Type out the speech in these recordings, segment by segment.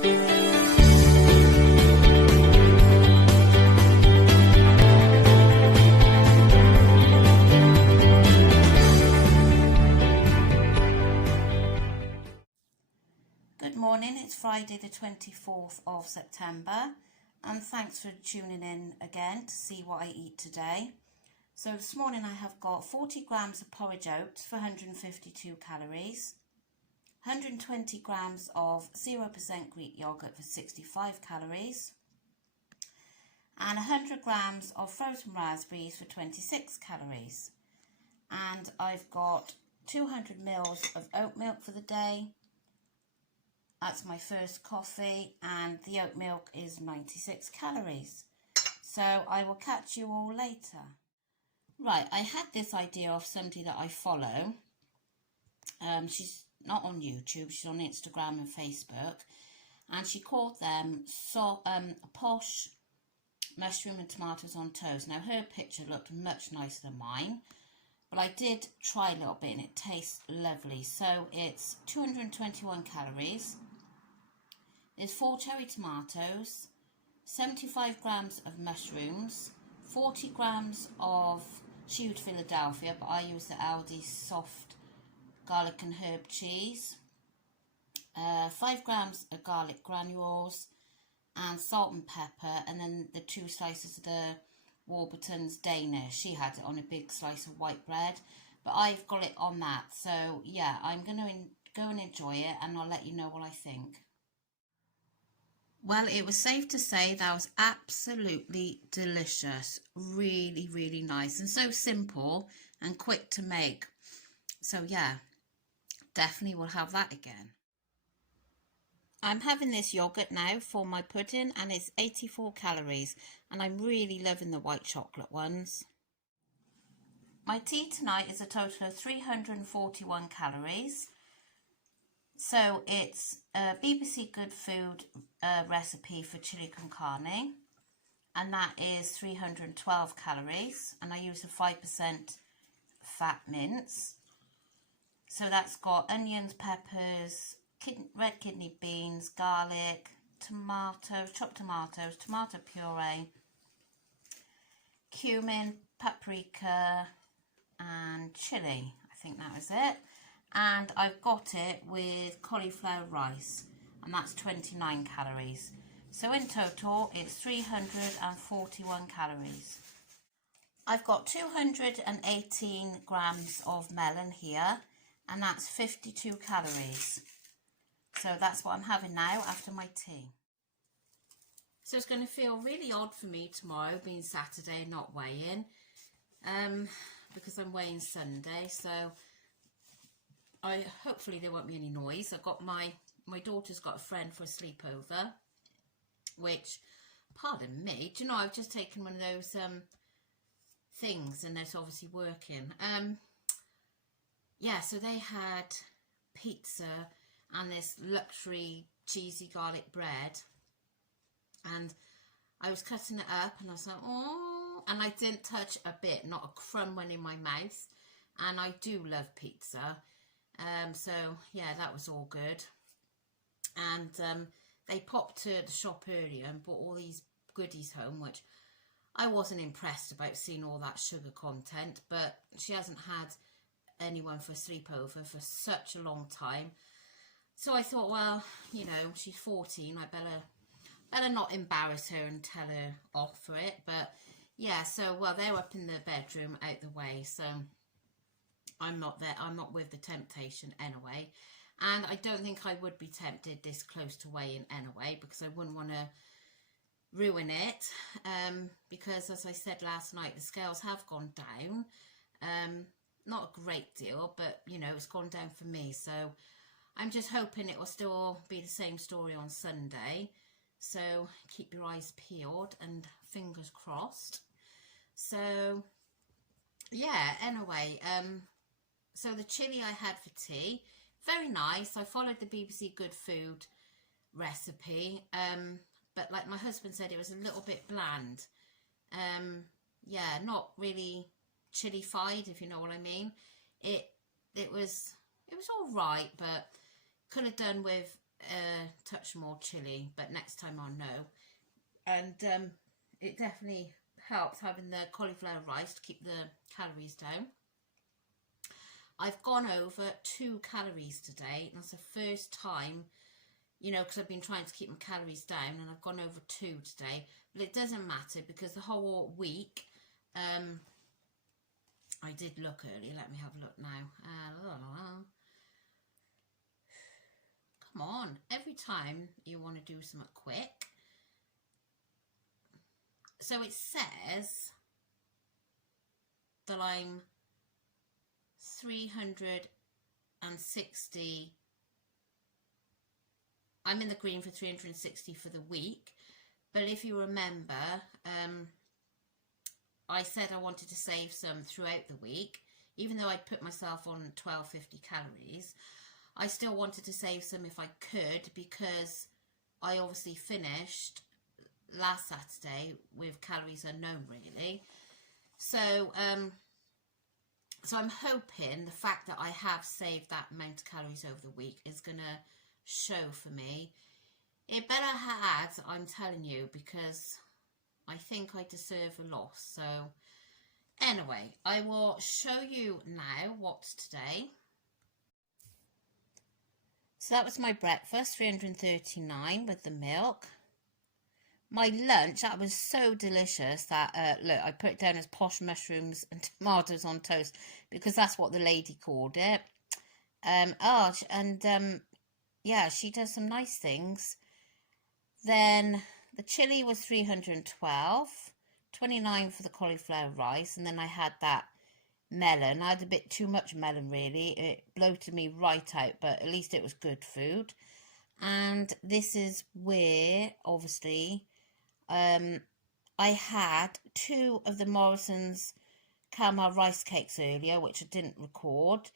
Good morning, it's Friday the 24th of September and thanks for tuning in again to see what I eat today. So this morning I have got 40 grams of porridge oats for 152 calories, 120 grams of 0% Greek yogurt for 65 calories and 100 grams of frozen raspberries for 26 calories. And I've got 200 mils of oat milk for the day. That's my first coffee, and the oat milk is 96 calories. So I will catch you all later. Right, I had this idea of somebody that I follow. She's not on YouTube, she's on Instagram and Facebook. And she called them posh mushroom and tomatoes on toast. Now her picture looked much nicer than mine, but I did try a little bit and it tastes lovely. So it's 221 calories. There's 4 cherry tomatoes, 75 grams of mushrooms, 40 grams of, she used Philadelphia, but I use the Aldi soft garlic and herb cheese, 5 grams of garlic granules, and salt and pepper, and then the 2 slices of the Warburton's Danish. She had it on a big slice of white bread, but I've got it on that. So yeah, I'm going to go and enjoy it, and I'll let you know what I think. Well, it was safe to say that was absolutely delicious. Really, really nice and so simple and quick to make. So yeah, definitely will have that again. I'm having this yogurt now for my pudding and it's 84 calories and I'm really loving the white chocolate ones. My tea tonight is a total of 341 calories. So it's a BBC Good Food recipe for chili con carne, and that is 312 calories, and I use a 5% fat mince. So that's got onions, peppers, red kidney beans, garlic, tomatoes, chopped tomatoes, tomato puree, cumin, paprika and chili. I think that was it. And I've got it with cauliflower rice, and that's 29 calories. So in total it's 341 calories. I've got 218 grams of melon here, and that's 52 calories. So that's what I'm having now after my tea. So it's going to feel really odd for me tomorrow, being Saturday, not weighing, because I'm weighing Sunday. So hopefully there won't be any noise. I've got my daughter's got a friend for a sleepover, which, pardon me, do you know, I've just taken one of those things and it's obviously working. Yeah, so they had pizza and this luxury cheesy garlic bread, and I was cutting it up and I was like, oh, and I didn't touch a bit, not a crumb went in my mouth, and I do love pizza. So yeah, that was all good. And they popped to the shop earlier and bought all these goodies home, which I wasn't impressed about, seeing all that sugar content, but she hasn't had anyone for a sleepover for such a long time. So I thought, well, you know, she's 14, I better not embarrass her and tell her off for it. But yeah, so well, they're up in the bedroom out the way, so I'm not there. I'm not with the temptation anyway. And I don't think I would be tempted this close to weighing anyway, because I wouldn't want to ruin it. Because as I said last night, the scales have gone down. Not a great deal, but you know, it's gone down for me. So I'm just hoping it will still be the same story on Sunday. So keep your eyes peeled and fingers crossed. So yeah, anyway, so the chili I had for tea, very nice. I followed the BBC Good Food recipe, but like my husband said, it was a little bit bland. Yeah, not really chili-fied, if you know what I mean. It was all right, but could have done with a touch more chilly, but next time I'll know. And it definitely helps having the cauliflower rice to keep the calories down. I've gone over 2 calories today. That's the first time, you know, because I've been trying to keep my calories down, and I've gone over 2 today. But it doesn't matter because the whole week, I did look earlier. Let me have a look now. Come on, every time you want to do something quick. So it says that I'm 360. I'm in the green for 360 for the week. But if you remember, I said I wanted to save some throughout the week. Even though I'd put myself on 1250 calories, I still wanted to save some if I could, because I obviously finished last Saturday with calories unknown, really. So I'm hoping the fact that I have saved that amount of calories over the week is going to show for me. It better had, I'm telling you, because I think I deserve a loss. So anyway, I will show you now what's today. So that was my breakfast, 339 with the milk. My lunch, that was so delicious that, look, I put it down as posh mushrooms and tomatoes on toast because that's what the lady called it. Yeah, she does some nice things. Then the chili was 312, 29 for the cauliflower rice, and then I had that melon. I had a bit too much melon, really. It bloated me right out, but at least it was good food. And this is where, obviously, I had 2 of the Morrison's caramel rice cakes earlier, which I didn't record.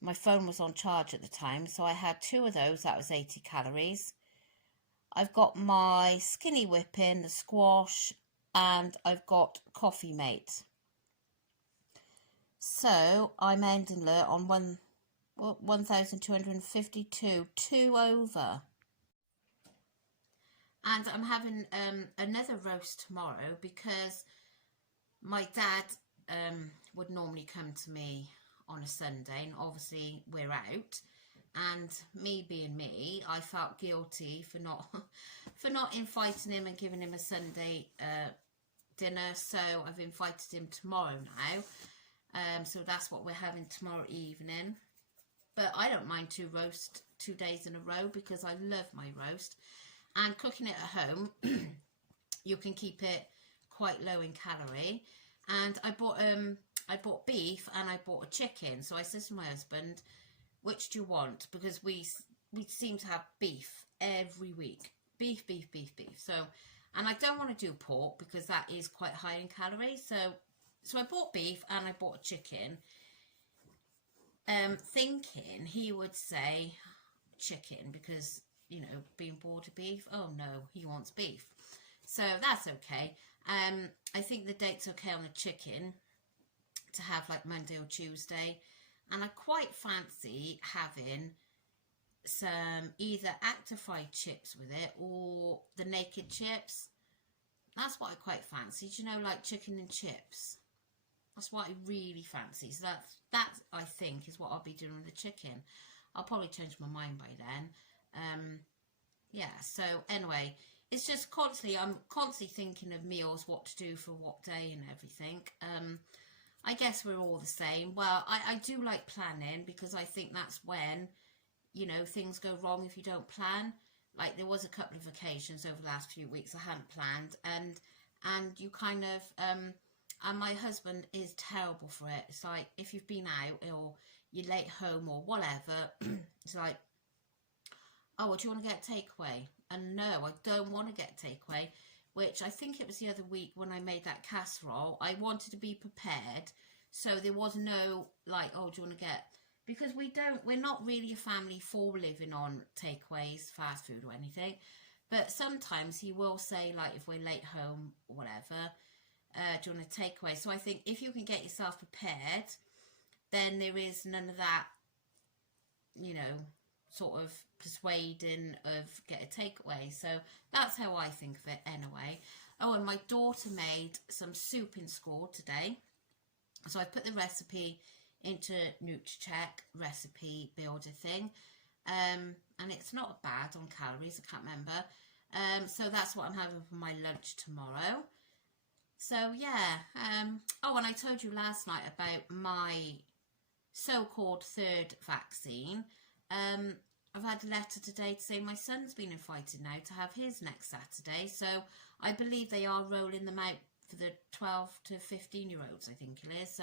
My phone was on charge at the time, so I had 2 of those. That was 80 calories. I've got my skinny whipping, the squash, and I've got Coffee Mate. So I'm ending it on 1,252, 2 over. And I'm having another roast tomorrow because my dad would normally come to me on a Sunday, and obviously we're out. And me being me, I felt guilty for not inviting him and giving him a Sunday dinner. So I've invited him tomorrow now. So that's what we're having tomorrow evening. But I don't mind 2 roast 2 days in a row because I love my roast. And cooking it at home, you can keep it quite low in calorie. And I bought beef and I bought a chicken. So I said to my husband, which do you want? Because we seem to have beef every week. Beef. So, and I don't want to do pork because that is quite high in calories. So I bought beef and I bought a chicken. Thinking he would say chicken because, you know, being bored of beef. Oh no, he wants beef. So that's okay. I think the date's okay on the chicken to have like Monday or Tuesday. And I quite fancy having some either Actified chips with it or the naked chips. That's what I quite fancy. Do you know, like chicken and chips? That's what I really fancy. So that I think is what I'll be doing with the chicken. I'll probably change my mind by then. Yeah, so anyway, it's just I'm constantly thinking of meals, what to do for what day and everything. I guess we're all the same. Well, I do like planning because I think that's when, you know, things go wrong if you don't plan. Like there was a couple of occasions over the last few weeks I hadn't planned, and you kind of and my husband is terrible for it. It's like if you've been out or you're late home or whatever, it's like, oh, well, do you want to get takeaway? And no, I don't want to get takeaway. Which I think it was the other week when I made that casserole. I wanted to be prepared, so there was no like, oh, do you want to get? Because we're not really a family for living on takeaways, fast food or anything. But sometimes he will say, like, if we're late home or whatever, do you want a takeaway? So I think if you can get yourself prepared, then there is none of that, you know, sort of persuading of get a takeaway. So that's how I think of it anyway. Oh, and my daughter made some soup in school today. So I put the recipe into NutriCheck recipe builder thing. And it's not bad on calories, I can't remember. So that's what I'm having for my lunch tomorrow. So yeah, oh, and I told you last night about my so-called third vaccine. I've had a letter today to say my son's been invited now to have his next Saturday. So I believe they are rolling them out for the 12 to 15-year-olds, I think it is.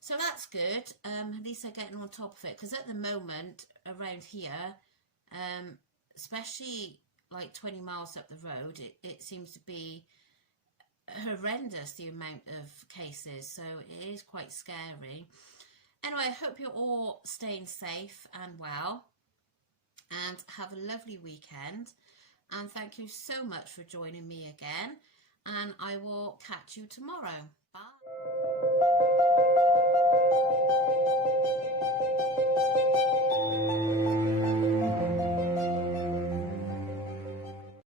So that's good. At least they're getting on top of it. Because at the moment, around here, especially like 20 miles up the road, it seems to be horrendous, the amount of cases. So it is quite scary. Anyway, I hope you're all staying safe and well. And have a lovely weekend. And thank you so much for joining me again. And I will catch you tomorrow. Bye.